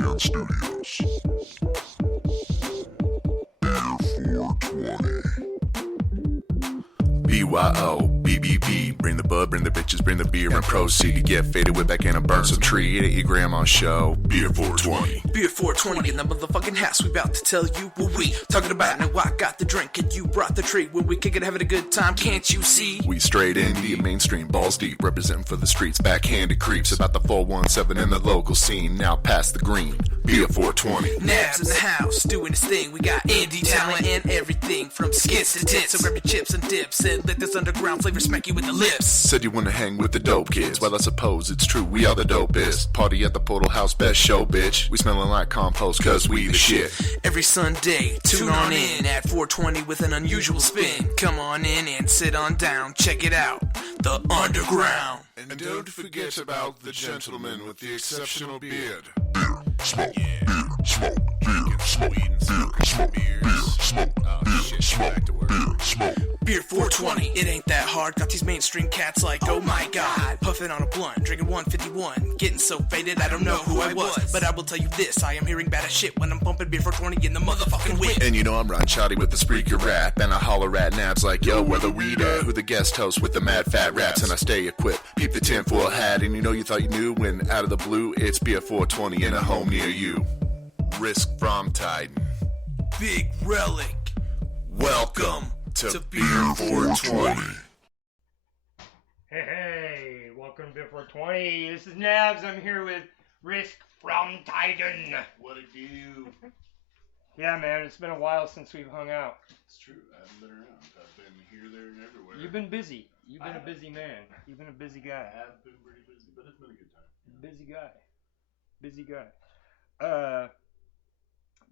Podcast Studios. Beer 420. BYO, BBB, bring the bud, bring the bitches, bring the beer, and proceed to get faded, whip back in and burn some tree. Eat at your grandma's show. Beer 420. Beer 420 in the motherfucking house. We about to tell you what we talking about. Now I got the drink and you brought the treat. When we kick it, having a good time, can't you see? We straight indie, mainstream, balls deep, representing for the streets, backhanded creeps about the 417 in the local scene. Now past the green. Beer 420. Nabs in the house, doing his thing. We got indie talent and everything from skits to tits. So grab your chips and dips and let this underground flavor smack you in the lips. Said you wanna hang with the dope kids. Well, I suppose it's true, we are the dopest. Party at the Portal House, best show, bitch. We smelling like compost, cause we the shit. Every Sunday, tune on in at 420 with an unusual spin. Come on in and sit on down, check it out. The Underground. And don't forget about the gentleman with the exceptional beard. Smoke, beer, smoke, beer, smoke, beer, smoke, beer, smoke, beer, smoke, beer, smoke. Beer 420, it ain't that hard. Got these mainstream cats like, oh my god. Puffing on a blunt, drinking 151. Getting so faded, I don't know who I was. But I will tell you this, I am hearing bad as shit when I'm pumping beer 420 in the motherfucking whip. And you know I'm riding shoddy with the SPREAKER rap. And I holler at nabs like, yo, where the weed at? Who the guest host with the mad fat raps? And I stay equipped, peep the tinfoil hat. And you know you thought you knew when out of the blue, it's beer 420 in a home near you. Rysk from Titan. Big Relic. Welcome to Beer 420. Hey, welcome to Beer 420. This is Nabs. I'm here with Rysk from Titan. What it do? Yeah, man, it's been a while since we've hung out. It's true. I haven't been around. I've been here, there, and everywhere. You've been busy. You've been a busy man. You've been a busy guy. I have been pretty busy, but it's been a good time. Busy guy. Busy guy.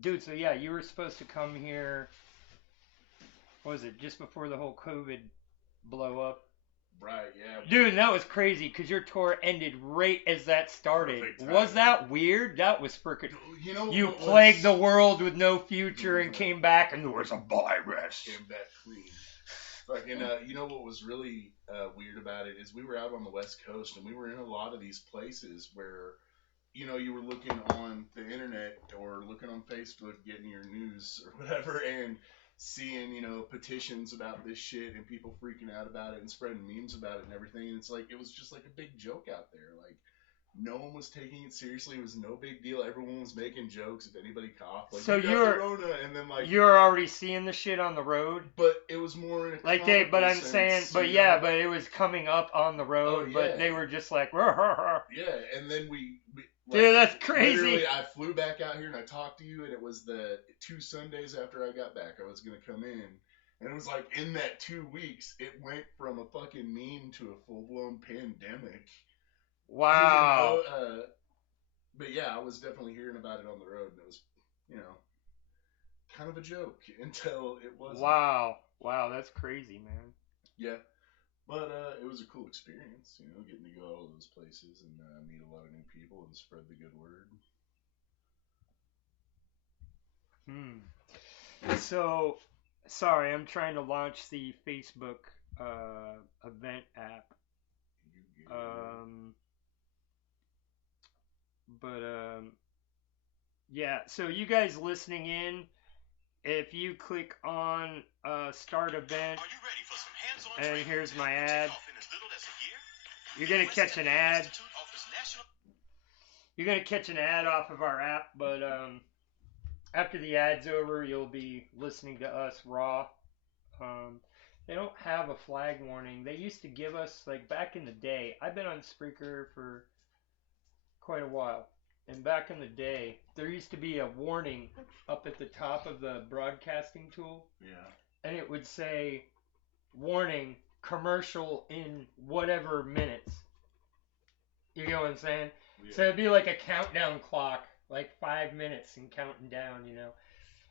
Dude, so yeah, you were supposed to come here, what was it, just before the whole COVID blow up? Right, yeah. Dude, that was crazy, because your tour ended right as that started. Perfect Was timing. that weird? That was freaking... You know You what plagued the was- world with no future and came back and there was a virus. Came back clean. Fucking, you know what was really weird about it is we were out on the West Coast and we were in a lot of these places where, you know, you were looking on the internet or looking on Facebook, getting your news or whatever, and seeing, you know, petitions about this shit and people freaking out about it and spreading memes about it and everything. And it's like, it was just like a big joke out there. Like, no one was taking it seriously. It was no big deal. Everyone was making jokes if anybody coughed. Like, So you got you're- Corona, and then like, You're already seeing the shit on the road? but it was more in a Like comical but I'm sense, saying, but you yeah, know? but it was coming up on the road, Oh, but yeah. they were just like, "Rah, rah, rah." Yeah, and then we Dude, that's crazy. Literally, I flew back out here and I talked to you, and it was the 2 Sundays after I got back. I was gonna come in, and it was like in that 2 weeks, it went from a fucking meme to a full blown pandemic. Wow. You know, but yeah, I was definitely hearing about it on the road, and it was, you know, kind of a joke until it wasn't. Wow. Wow, that's crazy, man. Yeah. But it was a cool experience, you know, getting to go all those places and meet a lot of new people and spread the good word. So, sorry, I'm trying to launch the Facebook event app. Yeah, so you guys listening in, if you click on start event, and here's my ad, you're going to catch an ad. You're going to catch an ad off of our app, but after the ad's over, you'll be listening to us raw. They don't have a flag warning. They used to give us, like back in the day, I've been on SPREAKER for quite a while. And back in the day, there used to be a warning up at the top of the broadcasting tool. Yeah. And it would say, warning, commercial in whatever minutes. You know what I'm saying? Yeah. So it'd be like a countdown clock, like 5 minutes and counting down, you know.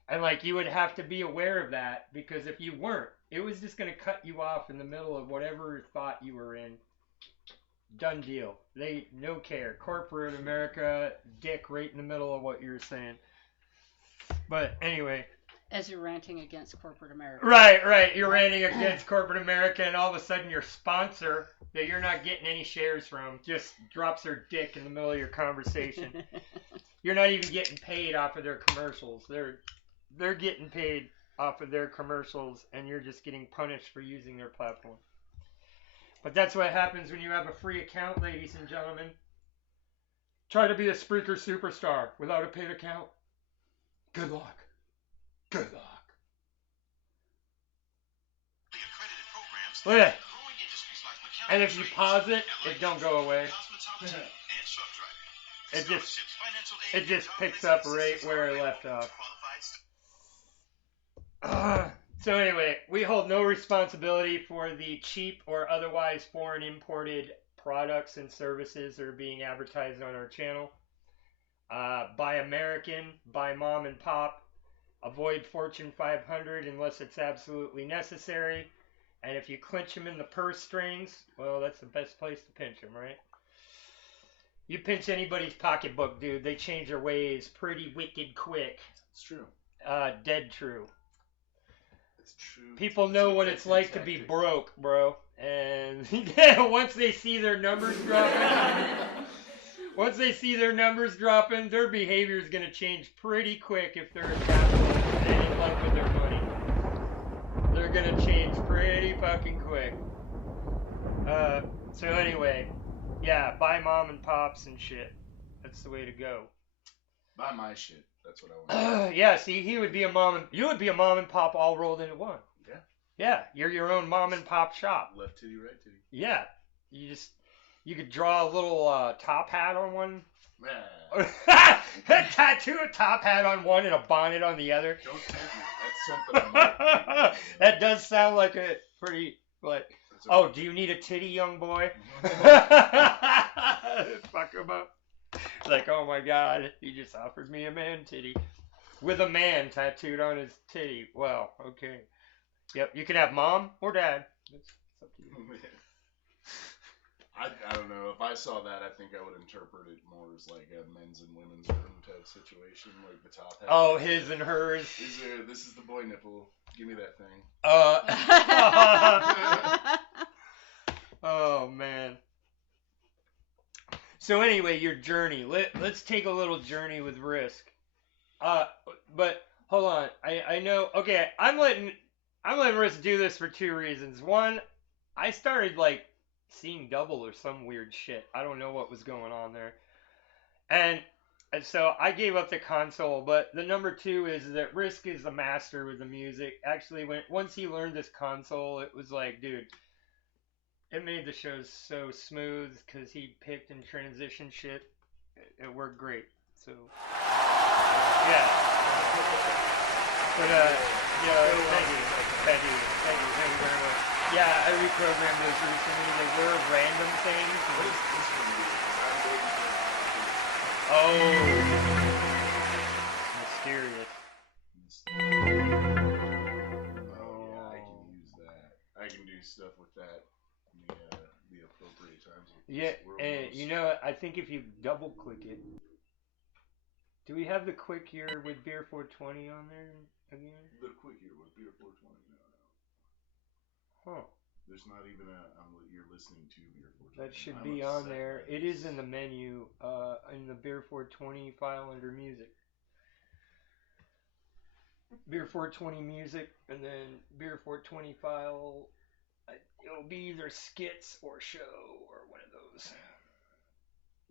And like you would have to be aware of that, because if you weren't, it was just going to cut you off in the middle of whatever thought you were in. Done deal. They no care. Corporate America, dick right in the middle of what you're saying. But anyway. As you're ranting against corporate America. Right. You're ranting against corporate America, and all of a sudden your sponsor that you're not getting any shares from just drops their dick in the middle of your conversation. you're not even getting paid off of their commercials. They're getting paid off of their commercials, and you're just getting punished for using their platform. But that's what happens when you have a free account, ladies and gentlemen. Try to be a Spreaker superstar without a paid account. Good luck. Good luck. Look at that. And if you pause it, it don't go away. It just picks up right where it left off. So anyway, we hold no responsibility for the cheap or otherwise foreign imported products and services that are being advertised on our channel. Buy American, buy mom and pop, avoid Fortune 500 unless it's absolutely necessary. And if you clinch them in the purse strings, well, that's the best place to pinch them, right? You pinch anybody's pocketbook, dude, they change their ways pretty wicked quick. It's true. Dead true. It's true. People know what it's like to be broke, bro. And once they see their numbers dropping, their behavior is going to change pretty quick if they're a capitalist and any luck with their money. They're going to change pretty fucking quick. So anyway, yeah, buy mom and pops and shit. That's the way to go. Buy my shit. That's what I want. Yeah, see, you would be a mom and pop all rolled into one. Yeah. Yeah, you're your own mom and pop shop. Left titty, right titty. Yeah, you could draw a little top hat on one. Tattoo a top hat on one and a bonnet on the other. Don't tempt me. That's something I might. That does sound like a pretty, like, oh, do you need a titty, young boy? Fuck him up. Like, oh my god, he just offered me a man titty. With a man tattooed on his titty. Well, okay. Yep, you can have mom or dad. It's up to you. I don't know. If I saw that, I think I would interpret it more as like a men's and women's room type situation, like the top hat. Oh, his and hers. This is the boy nipple. Give me that thing. Oh man. So anyway, your journey. Let's take a little journey with Rysk. But hold on. I know. Okay, I'm letting Rysk do this for two reasons. One, I started like seeing double or some weird shit. I don't know what was going on there. And so I gave up the console, but the number two is that Rysk is the master with the music. Actually, once he learned this console, it was like, dude, it made the shows so smooth because he picked and transitioned shit. It worked great. So, yeah. But, thank you very much. Yeah, I reprogrammed those recently. They were random things. What is this one? Oh. Mysterious. Oh, yeah, I can use that. I can do stuff with that in the appropriate times. Yeah, and you know, I think if you double click it. Do we have the quick here with Beer 420 on there again? The quick here with Beer 420, no. Huh. There's not even you're listening to Beer 420. That should be on there. It is in the menu, in the Beer 420 file under music. Beer 420 music, and then Beer 420 file. It'll be either skits or show or one of those.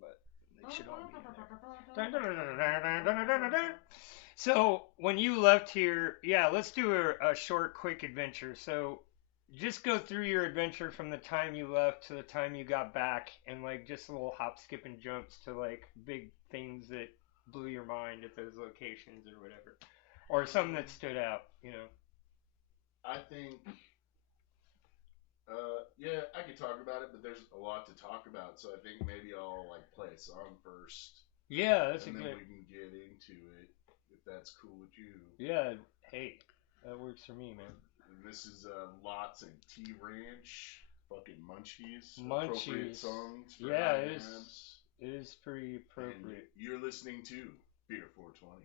But they should all be in there. So when you left here, yeah, let's do a short, quick adventure. So just go through your adventure from the time you left to the time you got back, and like just little hop, skip, and jumps to like big things that blew your mind at those locations or whatever, or something that stood out. You know. I think. Yeah, I could talk about it, but there's a lot to talk about, so I think maybe I'll like play a song first. Yeah, that's and a then good. we can get into it if that's cool with you. Yeah, hey, that works for me, man. This is Lots and T Ranch, fucking Munchies. Munchies. Appropriate songs for Yeah, high it is. abs. It is pretty appropriate. And you're listening to Beer 420.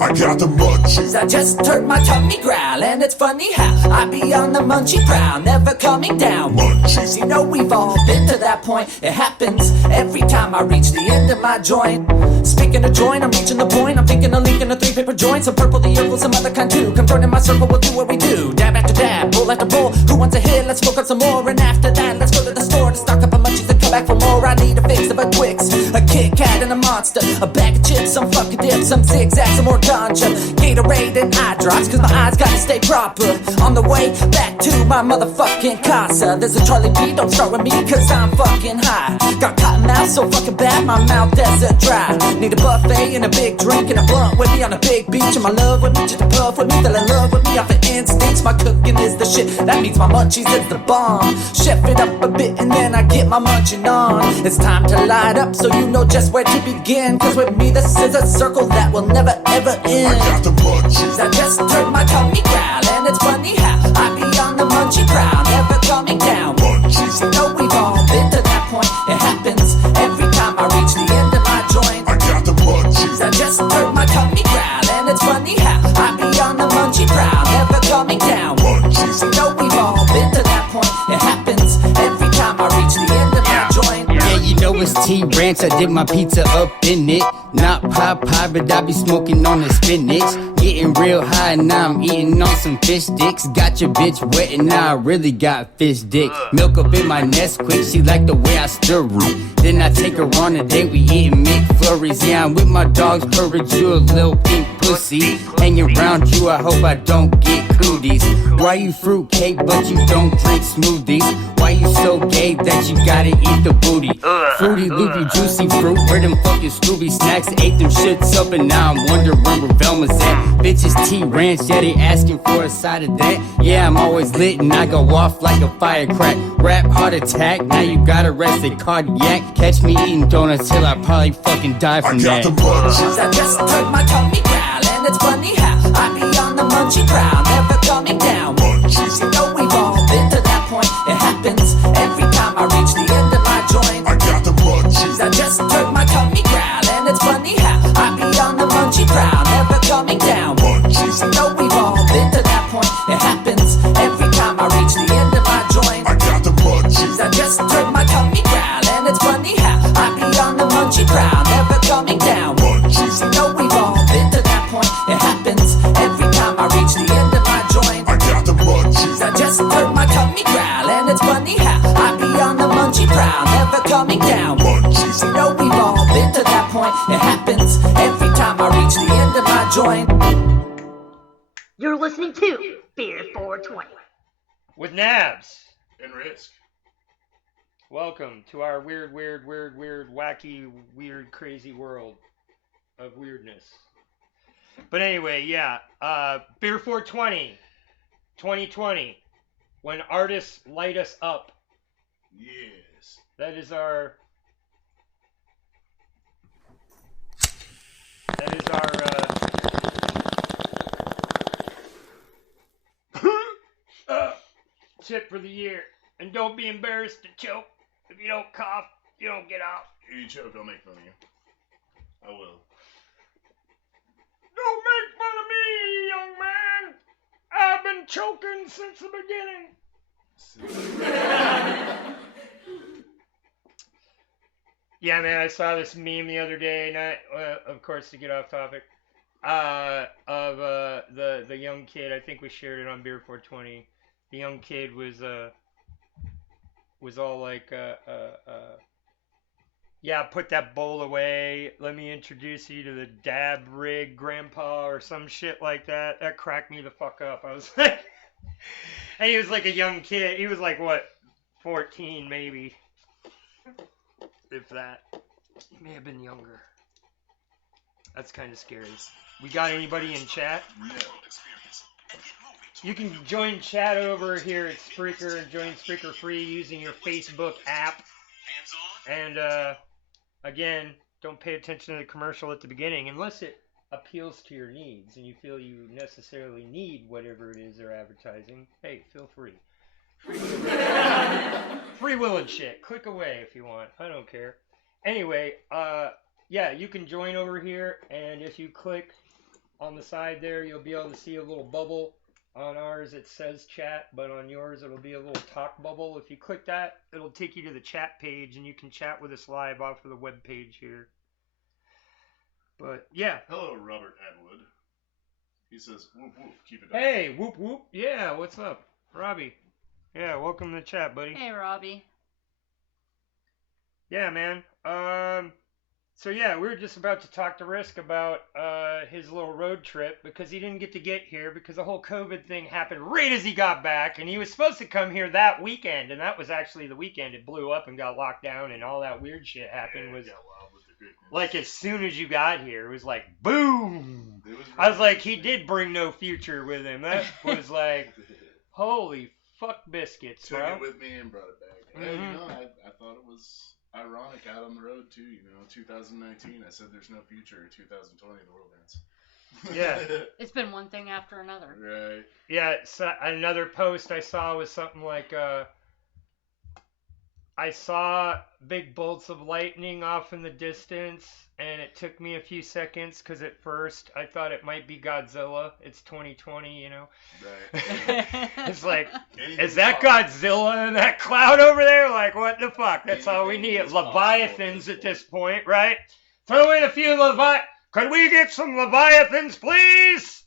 I got the mud munchies. I just heard my tummy growl, and it's funny how I be on the munchie prowl, never coming down. Munchies. You know we've all been to that point. It happens every time I reach the end of my joint. Speaking of joint, I'm reaching the point. I'm thinking of linking a 3-paper joint, some purple, the herbal, some other kind too. Come join in my circle, we'll do what we do. Dab after dab, bowl after bowl. Who wants a hit? Let's smoke up some more. And after that, let's go to the store to stock up a munchies and come back for more. I need a fix of a Twix, a Kit Kat and a Monster, a bag of chips, some fucking dip, some zigzags, some more ganja, Gatorade and eye drops, cause my eyes gotta stay proper. On the way back to my motherfucking casa, there's a Charlie P, don't start with me cause I'm fucking high. Got cotton mouth so fucking bad, my mouth desert dry. Need a buffet and a big drink and a blunt with me on a big beach. And my love with me, just a puff with me, fell in love with me off of instincts. My cooking is the shit, that means my munchies is the bomb. Chef it up a bit and then I get my munching on. It's time to light up so you know just where to begin, cause with me this is a circle that will never ever end. I got the munchies. I just heard my tummy growl, and it's funny how I be on the munchie prowl, never coming down. Munchies. You know we've all been to that point. It happens every time I reach the end of my joint. I got the munchies. I just heard my tummy growl, and it's funny how I be on the munchie prowl, never coming down. Munchies. You know we've all been to that point. It happens every time I reach the end of my joint. Yeah, you know it's T-Ranch, I dip my pizza up in it. Not pie, but I be smoking on the spinach. Getting real high and now I'm eating on some fish sticks. Got your bitch wet and now I really got fish dick. Milk up in my nest quick, she like the way I stir it. Then I take her on a date, we eating McFlurries. Yeah, I'm with my dog's courage, you a little pink pussy. Hanging around you, I hope I don't get cooties. Why you fruitcake but you don't drink smoothies? Why you so gay that you gotta eat the booty? Fruity, loopy, juicy fruit, where them fucking Scooby snacks? Ate them shits up and now I'm wondering where Velma's at. Bitches T-Ranch, yeah, they asking for a side of that. Yeah, I'm always lit and I go off like a firecrack. Rap heart attack, now you got arrested cardiac. Catch me eating donuts till I probably fucking die from I got that. the munchies. I just heard my tummy growl, and it's funny how I be on the munchie prowl, never coming down. Munchies. You know we've all been to that point. It happens every time I reach the end of my joint. I got the munchies. I just heard my tummy growl, and it's funny how I be on the munchie prowl, never coming down. Munchies. You know we've all been to that point. It happens every time I reach the end of my joint. I got the munchies. I just heard my tummy growl, and it's funny how I be on the munchie prowl, never coming down. Munchies. You know we've all been to that point. It happens every time I reach the end of my joint. I got the munchies. I just heard my tummy growl, and it's funny how I be on the munchie prowl, never coming down. Munchies. You know we've all been to that point. It happens every time I reach the end of my joint. You're listening to Beer 420. With Nabs. And Rysk. Welcome to our weird, wacky, weird, crazy world of weirdness. But anyway, yeah, Beer 420, 2020, when artists light us up. Yes. That is our tip for the year. And don't be embarrassed to choke. If you don't cough, you don't get off. If you choke, I'll make fun of you. I will. Don't make fun of me, young man. I've been choking since the beginning. Yeah, man, I saw this meme the other day, not, of course, to get off topic, of the young kid. I think we shared it on Beer 420. The young kid was all like, yeah, put that bowl away. Let me introduce you to the dab rig grandpa or some shit like that. That cracked me the fuck up. I was like, and he was like a young kid. He was like, what, 14 maybe, if that. He may have been younger. That's kind of scary. We got anybody in chat? No. You can join chat over here at Spreaker and join Spreaker free using your Facebook app. And again, don't pay attention to the commercial at the beginning unless it appeals to your needs and you feel you necessarily need whatever it is they're advertising. Hey, feel free. Free will and shit. Click away if you want. I don't care. Anyway, yeah, you can join over here, and if you click on the side there, you'll be able to see a little bubble. On ours, it says chat, but on yours, it'll be a little talk bubble. If you click that, it'll take you to the chat page, and you can chat with us live off of the web page here. But, yeah. Hello, Robert Atwood. He says, whoop whoop, keep it up. Hey, whoop whoop. Yeah, what's up? Robbie. Yeah, welcome to the chat, buddy. Hey, Robbie. Yeah, man. So yeah, we were just about to talk to Rysk about his little road trip because he didn't get to get here because the whole COVID thing happened right as he got back, and he was supposed to come here that weekend, and that was actually the weekend it blew up and got locked down and all that weird shit happened. Was like as soon as you got here, it was like boom. I was like, he did bring no future with him. That was like, holy fuck biscuits, Took bro. it with me and brought it back. Mm-hmm. Yeah, you know, I thought it was ironic out on the road too. You know, 2019. I said there's no future. 2020, the world ends. Yeah. It's been one thing after another. Right. Yeah, so another post I saw was something like, I saw big bolts of lightning off in the distance, and it took me a few seconds because at first I thought it might be Godzilla. It's 2020, you know. Right. It's like, Anything's is that possible. Godzilla in that cloud over there? Like, what the fuck? That's all we Anything need. is possible Leviathans at at this this point, right? Throw in a few Could we get some Leviathans, please?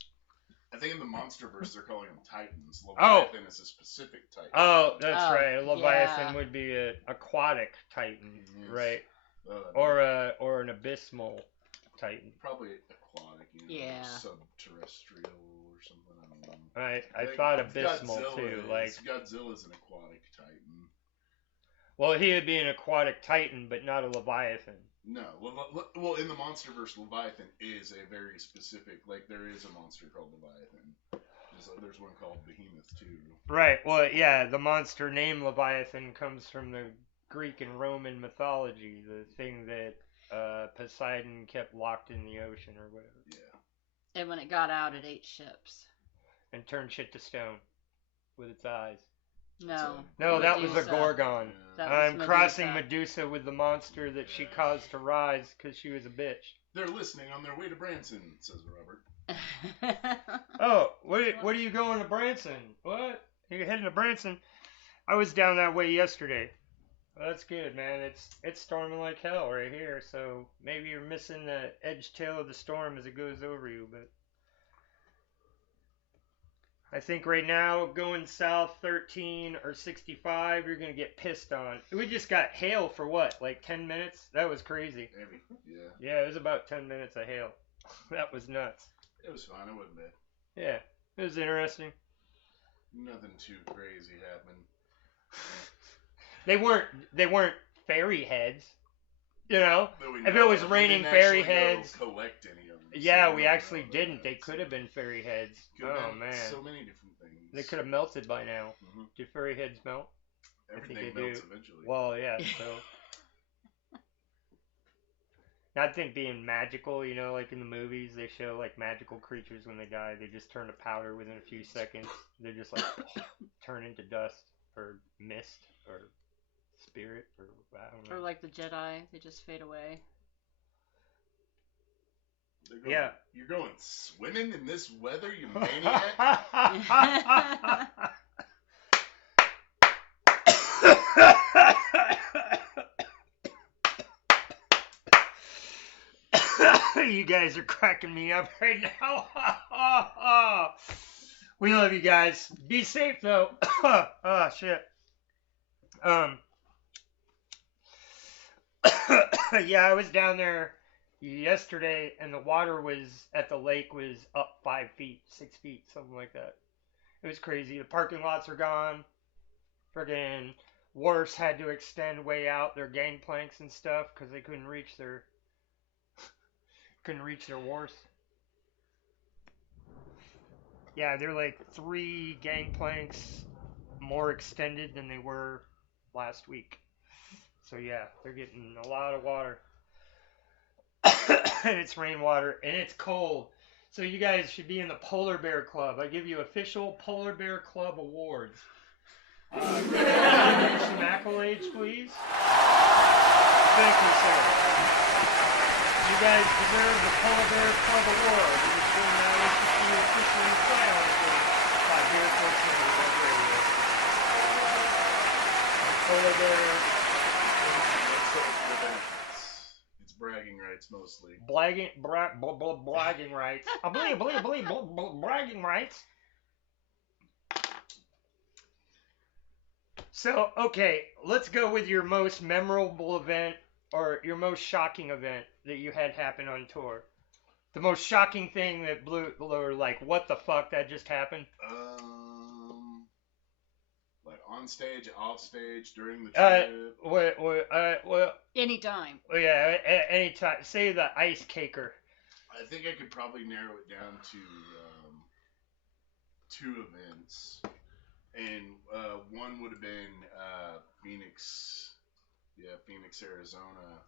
I think in the MonsterVerse they're calling them Titans. Oh. Leviathan is a specific Titan. Oh, that's Oh, right. A Leviathan yeah. would be an aquatic titan, Yes. right? That'd Or an abysmal titan. probably aquatic, you know, Yeah. subterrestrial or something. I don't know. I think thought abysmal Godzilla too. is- Like, Godzilla's an aquatic Titan. well, he would be an aquatic titan, but not a Leviathan. No, well, in the MonsterVerse, Leviathan is a very specific. Like, there is a monster called Leviathan. There's one called Behemoth too. Right. Well, yeah. The monster named Leviathan comes from the Greek and Roman mythology. The thing that Poseidon kept locked in the ocean or whatever, Yeah. And when it got out, it ate ships. and turned shit to stone with its eyes. No. No, that was a Medusa. Gorgon. That was I'm Medusa. crossing Medusa with the monster that she caused to rise because she was a bitch. They're listening on their way to Branson, says Robert. Oh, what are you going to Branson? What? You're heading to Branson? I was down that way yesterday. Well, that's good, man. It's storming like hell right here, so maybe you're missing the edge tail of the storm as it goes over you, but I think right now going south 13 or 65, you're going to get pissed on. We just got hail for what? Like 10 minutes? That was crazy. Maybe. Yeah. Yeah, it was about 10 minutes of hail. That was nuts. It was fine. It wasn't bad. Yeah, it was interesting. Nothing too crazy happened. They weren't fairy heads, you know. That we If know it was of. raining We didn't fairy actually go heads, collect any of them. yeah, so we we don't actually know didn't. that, They could so- have been fairy heads. Could Oh have been man, so many different things. they could have melted by now. Mhm. Do fairy heads melt? Everything they melts do. eventually. Well, yeah. So I think being magical, you know, like in the movies, they show like magical creatures when they die. They just turn to powder within a few seconds. They're just like turn into dust or mist or spirit or I don't know. Or like the Jedi, they just fade away. They're going, Yeah. You're going swimming in this weather, you maniac? You guys are cracking me up right now. We love you guys. Be safe though. Oh shit. Yeah, I was down there yesterday, and the water was at the lake was up 5 feet, 6 feet, something like that. It was crazy. The parking lots are gone. Friggin' wharfs had to extend way out their gangplanks and stuff because they couldn't reach their wharfs. Yeah, they're like 3 gangplanks more extended than they were last week. So yeah, they're getting a lot of water. And it's rainwater, and it's cold. So you guys should be in the Polar Bear Club. I give you official Polar Bear Club awards. Some accolades, please. Thank you, sir. You guys deserve the Polar Bear Club Award. It has been officially crowned by Beer 14 Web Radio. Polar Bear. It's bragging rights mostly. Bragging rights. I believe, bragging rights. So, okay, let's go with your most memorable event or your most shocking event that you had happen on tour. The most shocking thing that blew, or like, what the fuck, that just happened? Like on stage, off stage, during the trip. Well, Anytime. yeah, anytime. Say the ice caker. I think I could probably narrow it down to 2 events. And one would have been Phoenix, Arizona.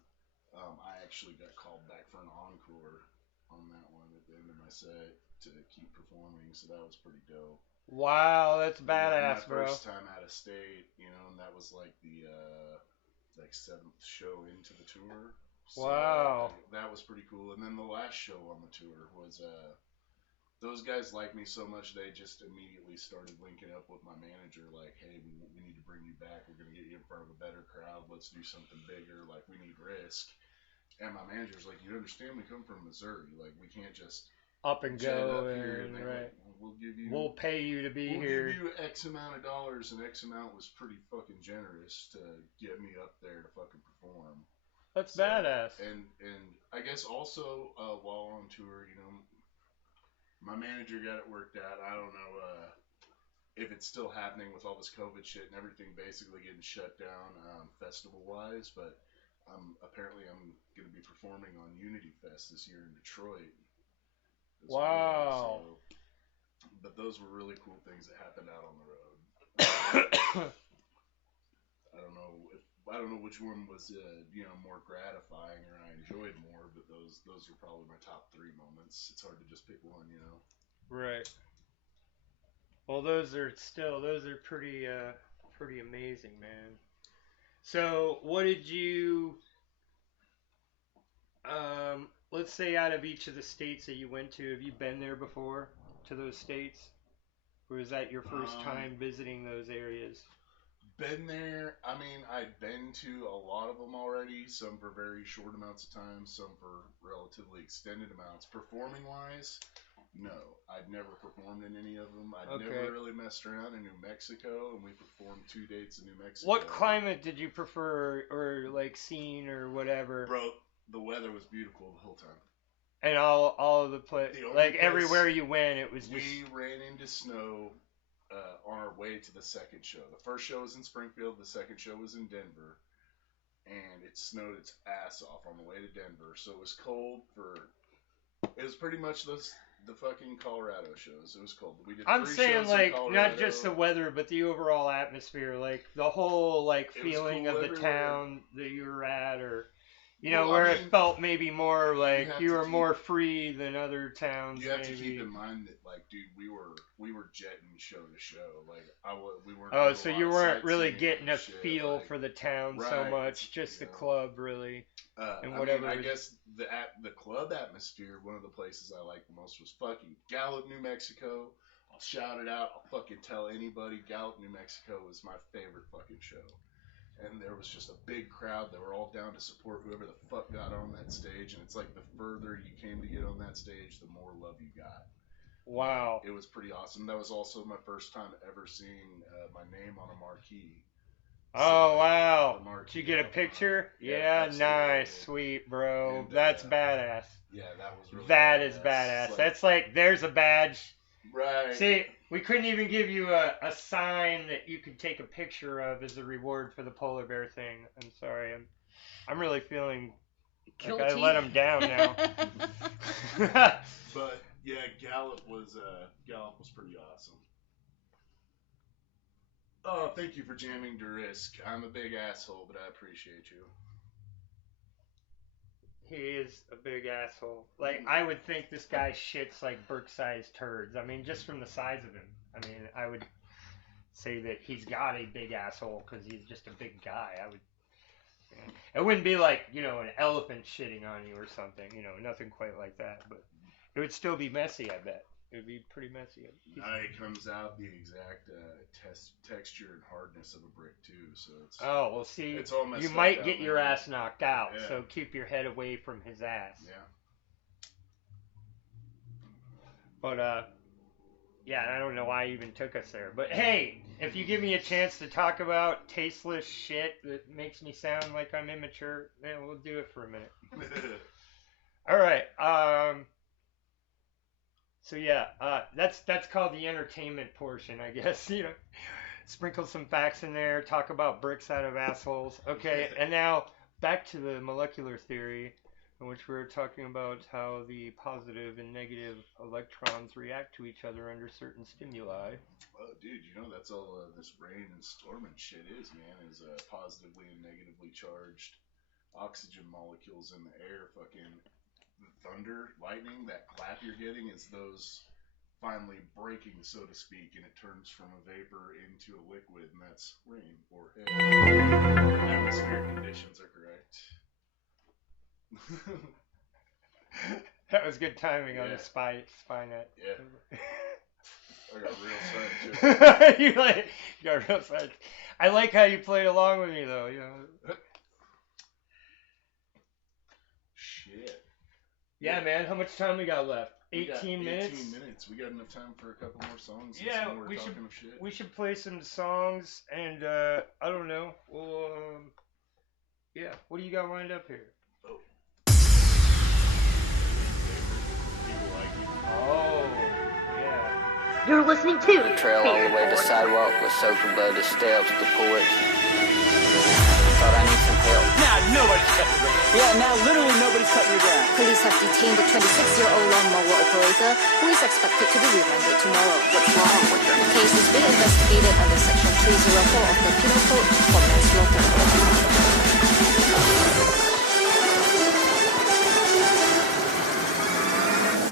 I actually got called back for an encore on that one at the end of my set to keep performing, so that was pretty dope. Wow, that's badass, my bro. first time out of state, and that was like the 7th show into the tour. So Wow. that was pretty cool. And then the last show on the tour was those guys liked me so much they just immediately started linking up with my manager, like, hey, we need to bring you back. We're going to get you in front of a better crowd. Let's do something bigger. Like, we need Rysk. And my manager's like, you understand we come from Missouri. Like, we can't just Up and jet go, up here. and And right. we'll Pay you to be we'll here. give you X amount of dollars, and X amount was pretty fucking generous to get me up there to fucking perform. That's badass. And I guess also while on tour, my manager got it worked out. I don't know if it's still happening with all this COVID shit and everything basically getting shut down festival-wise, but apparently I'm going to be performing on Unity Fest this year in Detroit. Wow. But those were really cool things that happened out on the road. I don't know which one was more gratifying or I enjoyed more, but those are probably my top 3 moments. It's hard to just pick one, Right. Well, those are pretty amazing, man. So, what did you let's say out of each of the states that you went to, have you been there before to those states? Or was that your first time visiting those areas? Been there. I mean, I'd been to a lot of them already, some for very short amounts of time, some for relatively extended amounts. Performing wise, no. I'd never performed in any of them. I'd never really messed around in New Mexico, and we performed 2 dates in New Mexico. What climate did you prefer, or like scene, or whatever? Bro, the weather was beautiful the whole time. And all of the everywhere you went, it was just... We ran into snow on our way to the second show. The first show was in Springfield, the second show was in Denver, and it snowed its ass off on the way to Denver, so it was cold it was pretty much the fucking Colorado shows. It was cold. We did 3 saying, shows like, in Colorado. not just the weather, but the overall atmosphere, like, the whole, like, feeling cool of the everywhere. town that you were at, or... it felt maybe more like you were more free than other towns. You have to keep in mind that, like, dude, we were jetting show to show. Like, we weren't. Oh, so you weren't really getting a feel for the town so much, just the club, really, and whatever. I guess the club atmosphere. One of the places I liked the most was fucking Gallup, New Mexico. I'll shout it out. I'll fucking tell anybody. Gallup, New Mexico was my favorite fucking show. And there was just a big crowd that were all down to support whoever the fuck got on that stage. And it's like the further you came to get on that stage, the more love you got. Wow. It was pretty awesome. That was also my first time ever seeing my name on a marquee. Oh, wow. Did you get a picture? Yeah, nice. Sweet, bro. And, that's badass. Yeah, that was really That is badass. That's like, there's a badge. Right. See, we couldn't even give you a sign that you could take a picture of as a reward for the polar bear thing. I'm sorry. I'm really feeling Guilty. like I let him down now. But yeah, Gallup was pretty awesome. Oh, thank you for jamming to Rysk. I'm a big asshole, but I appreciate you. He is a big asshole. Like, I would think this guy shits like Burke-sized turds. I mean, just from the size of him. I mean, I would say that he's got a big asshole because he's just a big guy. It wouldn't be like, you know, an elephant shitting on you or something, you know, nothing quite like that, but it would still be messy, I bet. It would be pretty messy. It comes out the exact texture and hardness of a brick too, so it's. Oh, well, see, it's all messed you up might down get your there. ass knocked out, Yeah. so keep your head away from his ass. Yeah. But, yeah, I don't know why I even took us there. But, hey, if you give me a chance to talk about tasteless shit that makes me sound like I'm immature, then we'll do it for a minute. All right. So yeah, that's called the entertainment portion, I guess. You know, sprinkle some facts in there, talk about bricks out of assholes. Okay, and now back to the molecular theory, in which we were talking about how the positive and negative electrons react to each other under certain stimuli. Oh, dude, you know that's all this rain and storm and shit is, man. Is positively and negatively charged oxygen molecules in the air, fucking. Thunder, lightning, that clap you're getting is those finally breaking, so to speak, and it turns from a vapor into a liquid, and that's rain or hail. Atmospheric conditions are correct. That was good timing on Yeah. the spy net. Yeah. I got real science. You got real science. I like how you played along with me, though. You know. Shit. Yeah, man. How much time we got left? We got 18 minutes. 18 minutes. We got enough time for a couple more songs. And Yeah, some more we talking should. of shit. We should play some songs, and I don't know. Well, yeah. What do you got lined up here? Oh, yeah. You're listening to Trail all the way to sidewalk with soaked above the steps, the porch. Thought I need some help. Now nobody's cutting your grass. Yeah, now literally nobody's cutting your grass. Police have detained a 26-year-old lawnmower operator who is expected to be remanded tomorrow. What's wrong with them? The case is being investigated under Section 304 of the Penal Code for manslaughter.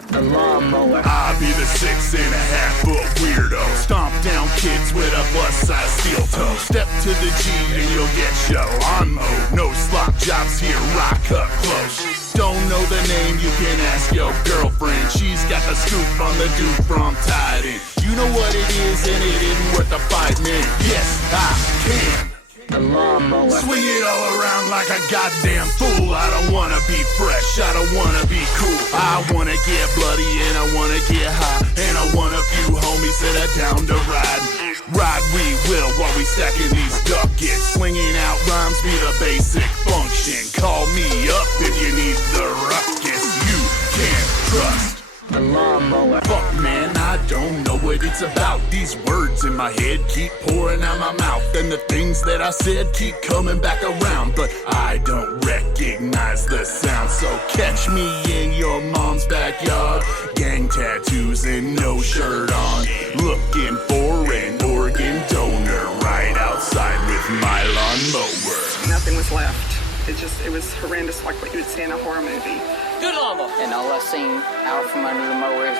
The lawnmower. I be the 6.5-foot weirdo. Stomp down kids with a plus-size steel toe. Step to the G and you'll get show on mode. No slop jobs here, rock up close. Don't know the name, you can ask your girlfriend. She's got the scoop on the dude from Titan. You know what it is and it isn't worth the fight, man. Yes, I can. The lawnmower. Swing it all around like a goddamn fool. I don't wanna be fresh, I don't wanna be cool. I wanna get bloody and I wanna get high. And I want a few homies that are down to ride. Ride we will while we stacking these ducats. Slinging out rhymes be the basic function. Call me up if you need the ruckus. You can't trust The lawnmower. fuck, man, I don't know what it's about. These words in my head keep pouring out my mouth, and the things that I said keep coming back around, but I don't recognize the sound. So catch me in your mom's backyard, gang tattoos and no shirt on, looking for an organ donor right outside with my lawnmower. Nothing was left. It was horrendous, like what you would see in a horror movie. Good lawnmower. And all I seen out from under the mower is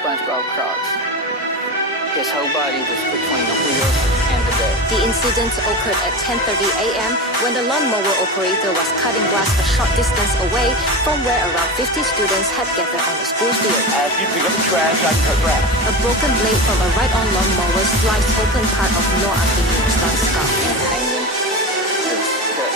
SpongeBob Crocs. His whole body was between the wheels and the deck. The incident occurred at 10:30 a.m. when the lawnmower operator was cutting grass a short distance away from where around 50 students had gathered on the school field. As you pick up the trash, I can cut grass. A broken blade from a ride-on lawnmower sliced open part of North Avenue's front scarf. Hanging. It was cut,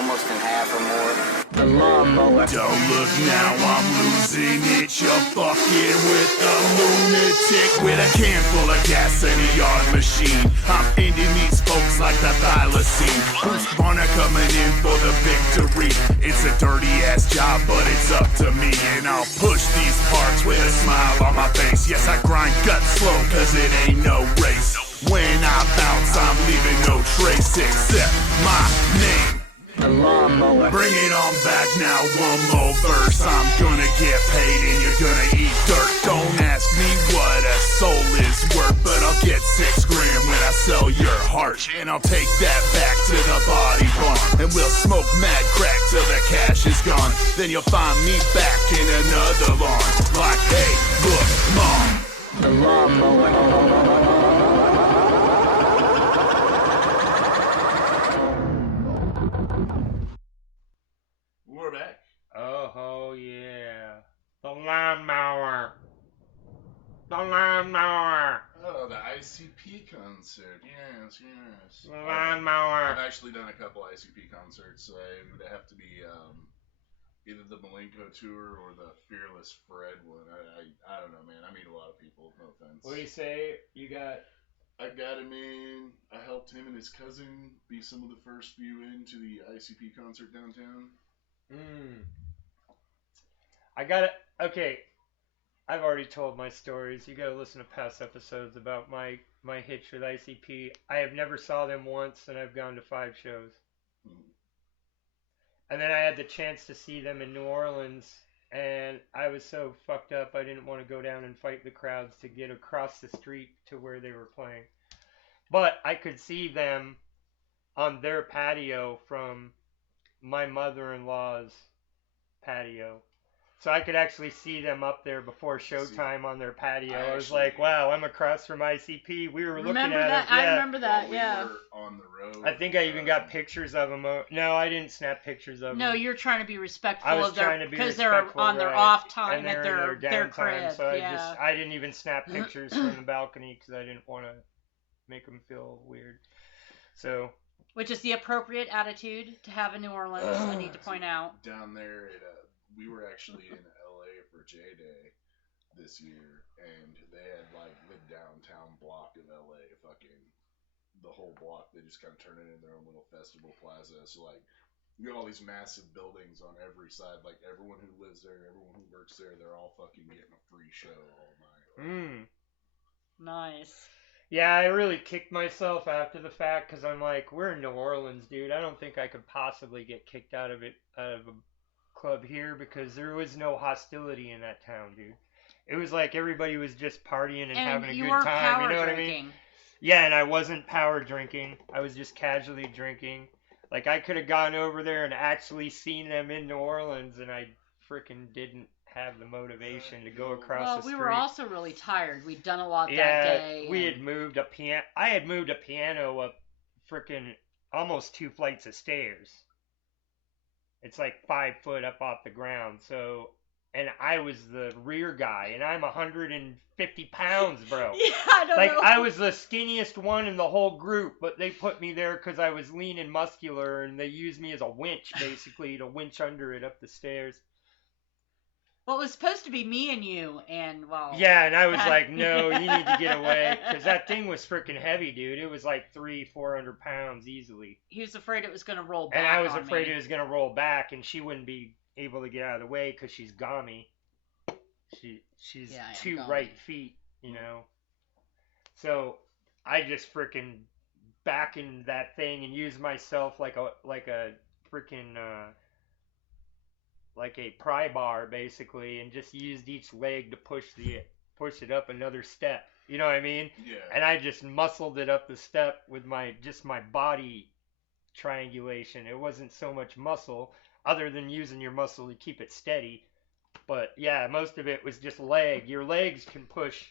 almost in half or more. The lawnmower. Don't look now, I'm losing it. You're fucking with a lunatic with a can full of gas and a yard machine. I'm ending these folks like the thylacine. Bruce Banner coming in for the victory. It's a dirty ass job, but it's up to me. And I'll push these parts with a smile on my face. Yes, I grind guts slow, cause it ain't no race. When I bounce, I'm leaving no trace except my name. The lawnmower. Bring it on back now, one more verse. I'm gonna get paid and you're gonna eat dirt. Don't ask me what a soul is worth, but I'll get $6 grand when I sell your heart. And I'll take that back to the body barn, and we'll smoke mad crack till the cash is gone. Then you'll find me back in another lawn, like, hey, look, mom. The lawnmower. Yes, yes. Lawnmower. I've actually done a couple ICP concerts. So it would have to be either the Malenko tour or the Fearless Fred one. I don't know, man. I meet a lot of people. No offense. What do you say? You got... I got him in. I helped him and his cousin be some of the first few into the ICP concert downtown. I got it. Okay. I've already told my stories. You gotta listen to past episodes about my hitch with ICP. I have never saw them once, and I've gone to 5 shows. And then I had the chance to see them in New Orleans, and I was so fucked up I didn't want to go down and fight the crowds to get across the street to where they were playing. But I could see them on their patio from my mother-in-law's patio. So I could actually see them up there before showtime on their patio. I was like, wow, I'm across from ICP. We were looking at that? it. Yeah. I remember that, yeah. We were on the road. I think I even got pictures of them. No, I didn't snap pictures of them. No, you're trying to be respectful I was of their, trying to be because respectful, they're on their right. off time And at they're their downtime, crib. so Yeah. I didn't even snap pictures from the balcony because I didn't want to make them feel weird. So, which is the appropriate attitude to have in New Orleans, I need to point out. Down there, we were actually in LA for J Day this year, and they had like the downtown block of LA, fucking the whole block. They just kind of turned it into their own little festival plaza. So like, you got all these massive buildings on every side. Like everyone who lives there, everyone who works there, they're all fucking getting a free show all night. Nice. Yeah, I really kicked myself after the fact because I'm like, we're in New Orleans, dude. I don't think I could possibly get kicked out of a club here because there was no hostility in that town, dude. It was like everybody was just partying and having a good time. You know what I mean? Yeah, and I wasn't power drinking. I was just casually drinking. Like I could have gone over there and actually seen them in New Orleans, and I freaking didn't have the motivation to go across the street. Well, we were also really tired. We'd done a lot that day. We had moved a piano. I had moved a piano up freaking almost 2 flights of stairs. It's like 5 foot up off the ground. So, and I was the rear guy, and I'm 150 pounds, bro. Yeah, I don't know. I was the skinniest one in the whole group, but they put me there because I was lean and muscular, and they used me as a winch, basically, to winch under it up the stairs. Well, it was supposed to be me and you, and well... Yeah, and I was like, no, you need to get away, because that thing was freaking heavy, dude. It was like 300-400 pounds easily. He was afraid it was going to roll back. And I was afraid it was going to roll back, and she wouldn't be able to get out of the way because she's gommy. She's 2 right feet, you know. So I just freaking back in that thing and used myself like a freaking like a pry bar basically, and just used each leg to push it up another step. You know what I mean? Yeah. And I just muscled it up the step with my body triangulation. It wasn't so much muscle, other than using your muscle to keep it steady. But yeah, most of it was just leg. Your legs can push,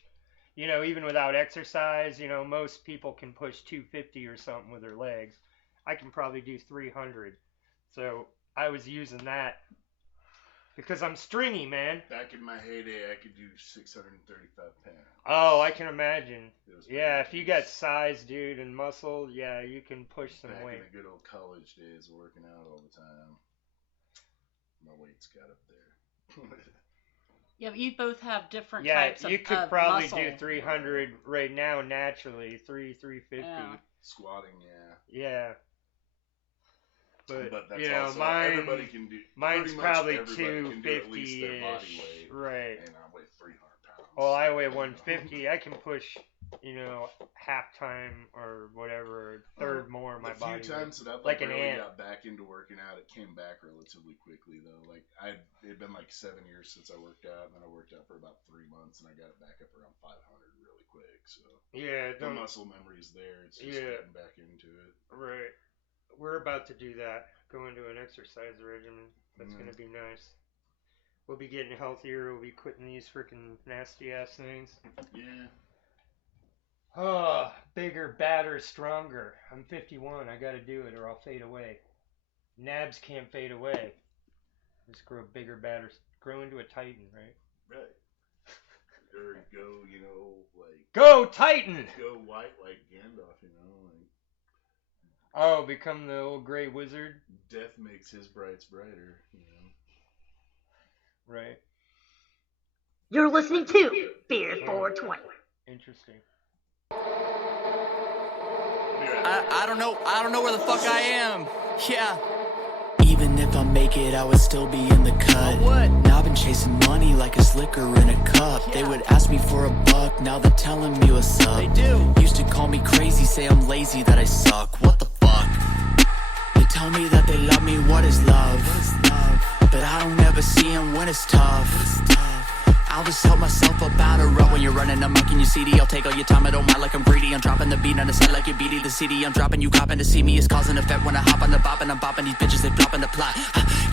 you know, even without exercise. You know, most people can push 250 or something with their legs. I can probably do 300. So I was using that. Because I'm stringy, man. Back in my heyday, I could do 635 pounds. Oh, I can imagine. Yeah, if you got size, dude, and muscle, yeah, you can push some weight. Back in the good old college days, working out all the time. My weight's got up there. Yeah, but you both have different types of you could probably muscle. do 300 right now naturally, 350. Yeah. Squatting, yeah. Yeah. But that's you know, also, everybody can do. Mine's pretty much probably everybody can do at least their 250-ish. body weight. Right. And I weigh 300 pounds. Well, I weigh 150. I can push, you know, half time or whatever, third more of my body. The few times that I've like an really ant. got back into working out, it came back relatively quickly though. Like it'd been like 7 years since I worked out, and then I worked out for about 3 months, and I got it back up around 500 really quick. So yeah, the muscle memory's there. It's just getting back into it. Right. We're about to do that. Go into an exercise regimen. That's gonna be nice. We'll be getting healthier. We'll be quitting these freaking nasty ass things. Yeah. Oh, bigger, badder, stronger. I'm 51. I gotta do it or I'll fade away. Nabs can't fade away. Just grow bigger, badder, grow into a titan, right? Right. or go, you know, like Go Titan! go white like Gandalf, you know, like Oh, become the old gray wizard? death makes his brights brighter, you know. Right. You're listening to Beer 420. Interesting. I don't know where the fuck I am. Yeah. Even if I make it, I would still be in the cut. Now I've been chasing money like it's liquor in a cup. They would ask me for a buck, now they're telling me what's up. They do. Used to call me crazy, say I'm lazy, that I suck. What the fuck? They tell me that they love me, what is love? But I don't ever see them when it's tough. I'll just help myself up out of rut. When you're running amok in your CD, I'll take all your time, I don't mind like I'm greedy. I'm dropping the beat on the set like you're beating the CD. I'm dropping you copping to see me, it's causing effect. When I hop on the bop and I'm bopping these bitches, they dropping the plot.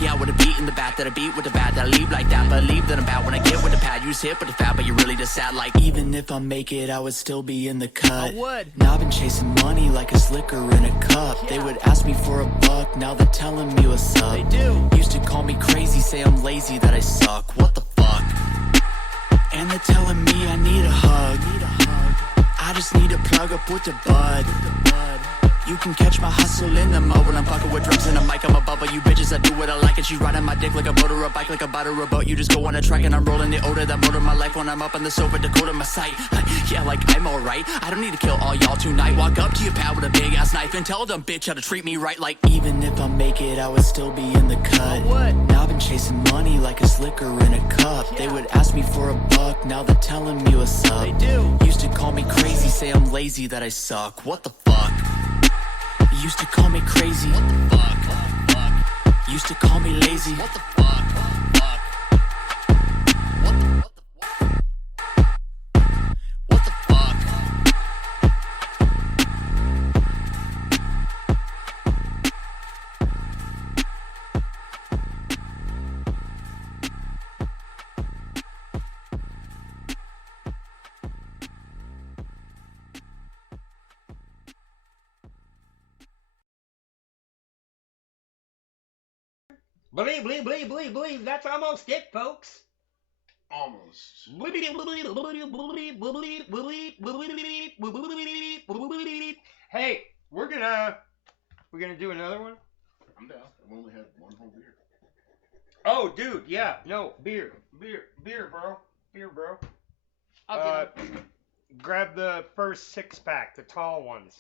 Yeah, with a beat in the back, that I beat with the bat, that I leave like that. Believe that I'm bad when I get with the pad. You just hit with the fat, but you're really just sad. Like, even if I make it, I would still be in the cut. I would. Now I've been chasing money like it's liquor in a cup. They would ask me for a buck, now they're telling me what's up. They do. Used to call me crazy, say I'm lazy, that I suck. What the fuck? And they're telling me I need a hug. I just need to plug up with the bud. You can catch my hustle in the mud when I'm fucking with drums and a mic. I'm a bubble. You bitches, I do what I like, and she riding my dick like a boat or a bike, like a bite or a boat. You just go on a track and I'm rolling the odor that motor my life when I'm up on the sofa, decoding my sight. Yeah, like I'm alright. I don't need to kill all y'all tonight. Walk up to your pal with a big ass knife and tell them bitch how to treat me right. Like, even if I make it, I would still be in the cut. Now I've been chasing money like it's liquor in a cup. They would ask me for a buck, now they're telling me what's up. They do. Used to call me crazy, say I'm lazy, that I suck. What the fuck? Used to call me crazy. What the fuck? Used to call me lazy. What the fuck? What the fuck? Believe. That's almost it, folks. Almost. Hey, we're gonna do another one. I'm down. I've only had one whole beer. Oh, dude, yeah, no, beer, bro. I'll get Grab the first 6-pack, the tall ones.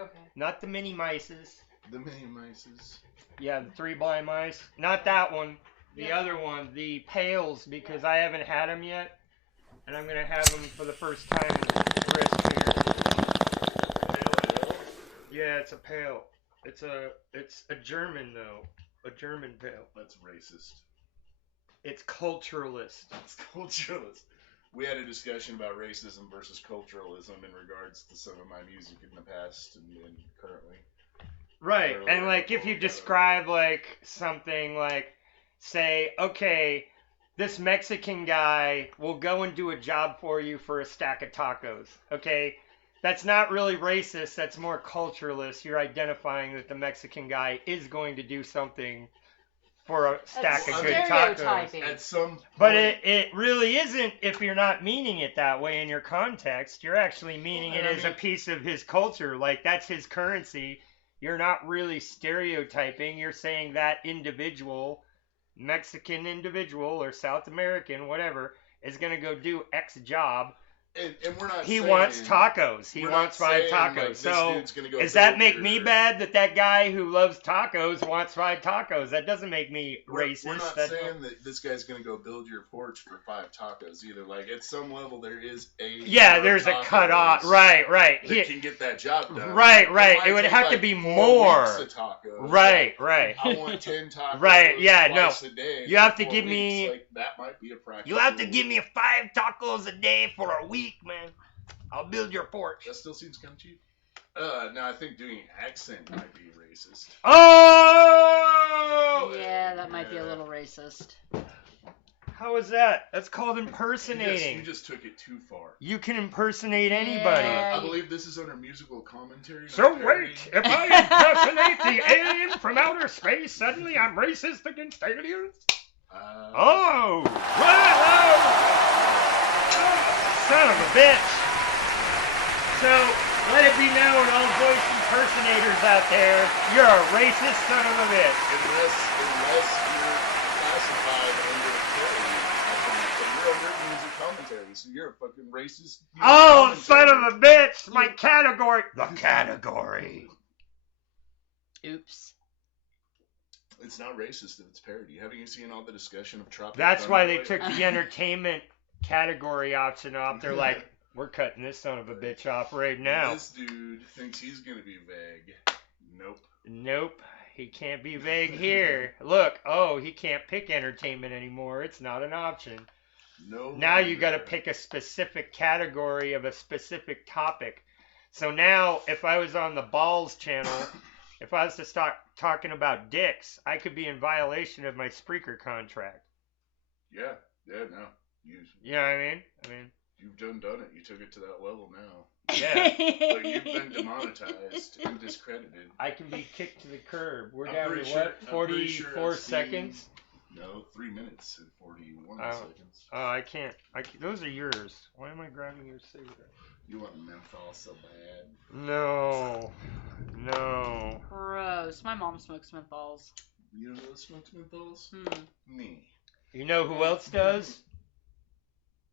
Okay. Not the mini mices. The mini mices. Yeah, the 3 blind mice. Not that one. The other one, the pails, because I haven't had them yet, and I'm gonna have them for the first time in Rysk here. Yeah, it's a pail. It's a German though, a German pail. That's racist. It's culturalist. It's culturalist. We had a discussion about racism versus culturalism in regards to some of my music in the past and currently. Right, and like if you describe like something like, say, okay, this Mexican guy will go and do a job for you for a stack of tacos, okay? That's not really racist, that's more culturalist. You're identifying that the Mexican guy is going to do something for a stack of good tacos. At some point, but it really isn't if you're not meaning it that way in your context. You're actually meaning it as a piece of his culture, like that's his currency. You're not really stereotyping. You're saying that individual, Mexican individual or South American, whatever, is going to go do X job. And we're not he saying, wants tacos. He wants fried tacos. Like, so does that make me bad that that guy who loves tacos wants fried tacos? That doesn't make me racist. We're not saying that this guy's going to go build your porch for 5 tacos either. Like, at some level, there is a... Yeah, there's a cutoff. Right. That can get that job done. Right. It would have to be more. Tacos, right. I want 10 tacos right, yeah, twice a day. You have to for give 4 me... weeks. Like, that might be a practical... You have to give me 5 tacos a day for a week, man. I'll build your porch. That still seems kind of cheap. No, I think doing accent might be racist. Oh! Yeah, that might be a little racist. How is that? That's called impersonating. You just took it too far. You can impersonate anybody. I believe this is under musical commentary. So wait, if I impersonate the alien from outer space, suddenly I'm racist against aliens? Oh! Well! Son of a bitch. So, let it be known, all voice impersonators out there, you're a racist son of a bitch. Unless you're classified under parody, you're under music commentary, so you're a fucking racist. Oh, son of a bitch! My category. The category. Oops. It's not racist if it's parody. Haven't you seen all the discussion of Tropic That's Thunder why they lately? took the entertainment category option off. They're like, we're cutting this son of a bitch off right now. This dude thinks he's gonna be vague. Nope. He can't be vague here. Look, he can't pick entertainment anymore. It's not an option. No. Now you got to pick a specific category of a specific topic. So now, if I was on the Balls channel, if I was to start talking about dicks, I could be in violation of my Spreaker contract. Yeah, no. You know what I mean? You've done it. You took it to that level now. Yeah. But you've been demonetized and discredited. I can be kicked to the curb. We're I'm down pretty to sure- what? I'm pretty 44 sure I've seen- seconds? No, 3 minutes and 41 Oh. seconds. Oh, I can't. Those are yours. Why am I grabbing your cigarette? You want menthol so bad. No. Gross. My mom smokes menthols. You know who smokes menthols? Me. You know who else does?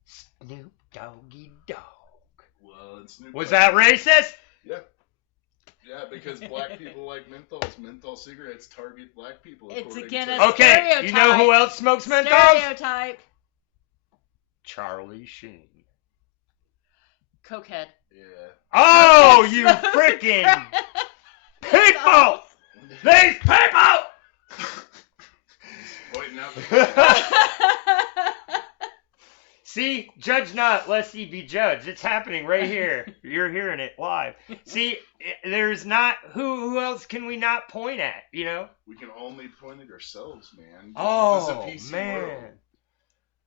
Snoop Doggy Dogg. Well, it's Snoop Was Dogg. that racist? Yeah. Yeah, because black people like menthols. Menthol cigarettes target black people. It's according again to- a Okay, stereotype. you know who else smokes menthols? Stereotype. Charlie Sheen. Cokehead. Yeah. Oh, you freaking people! These people! Pointing out the See, judge not, lest ye be judged. It's happening right here. You're hearing it live. See, there's not who else can we not point at? You know? We can only point at ourselves, man. Oh This is a PC man, world.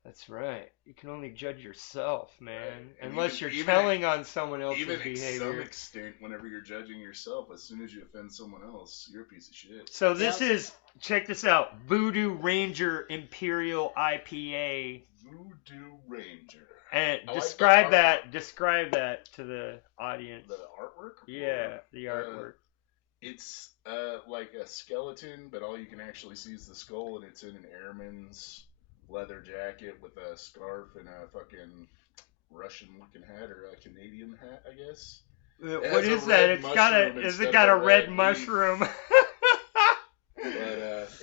that's right. You can only judge yourself, man. And Unless even- you're even- telling on someone else's Even to some behavior. extent, whenever you're judging yourself, as soon as you offend someone else, you're a piece of shit. So this is, check this out, Voodoo Ranger Imperial IPA. Voodoo Ranger. And I like describe the that. Describe that to the audience. The artwork? Yeah, the artwork. It's like a skeleton, but all you can actually see is the skull, and it's in an airman's leather jacket with a scarf and a fucking Russian-looking hat or a Canadian hat, I guess. It What has a is that? red It's got a. mushroom Is instead it got of a red leaf. mushroom? But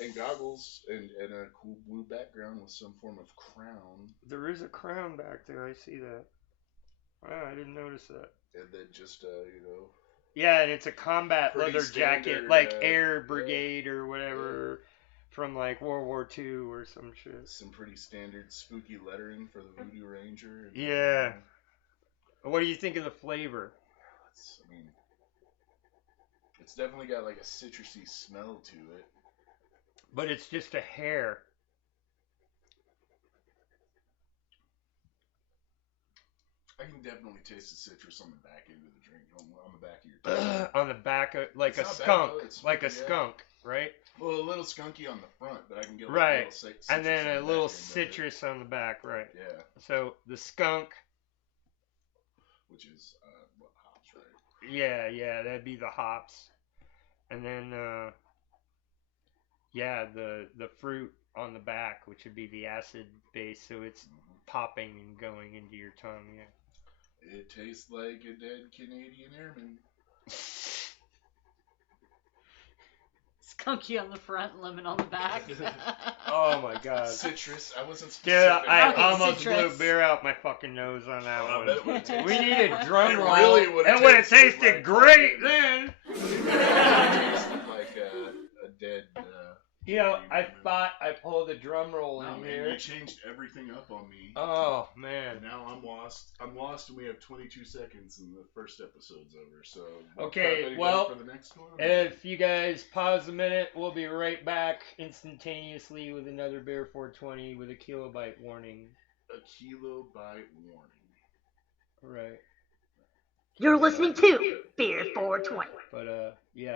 and goggles and a cool blue background with some form of crown. There is a crown back there. I see that. Wow, I didn't notice that. And then just Yeah, and it's a combat Pretty leather jacket, standard, like yeah. Air Brigade or whatever, from like World War II or some shit. some pretty standard spooky lettering for the Voodoo Ranger. And, Yeah. What do you think of the flavor? It's definitely got like a citrusy smell to it. But it's just a hair. I can definitely taste the citrus on the back end of the drink, on the back of your tongue. On the back of, like It's a not bad, skunk, though. It's- like a yeah. skunk, right? Well, a little skunky on the front, but I can get like Right, a little citrus and then on a the little back end of it. citrus on the back, right? Yeah, So the skunk, which is what, hops, right? yeah, that'd be the hops, and then the fruit on the back, which would be the acid base, so it's popping and going into your tongue. Yeah. It tastes like a dead Canadian airman. Skunky on the front, lemon on the back. Oh my god. Citrus. I wasn't Dude, specific. I Okay, almost citrus. blew beer out my fucking nose on that I one. bet it would've tasted- We needed drum It roll. really would've It would have tasted tasted like great fucking- then. It tasted like a dead. You know, Canadian I airman. thought I pulled a drum roll No, in man, here. you changed everything up on me. Oh man. And now I'm lost. I'm lost, and we have 22 seconds, and the first episode's over. So we'll Okay, prep anybody well, for the next one. If you guys pause a minute, we'll be right back instantaneously with another Beer 420 with a kilobyte warning. A kilobyte warning. Right. You're listening to Beer 420. But yeah.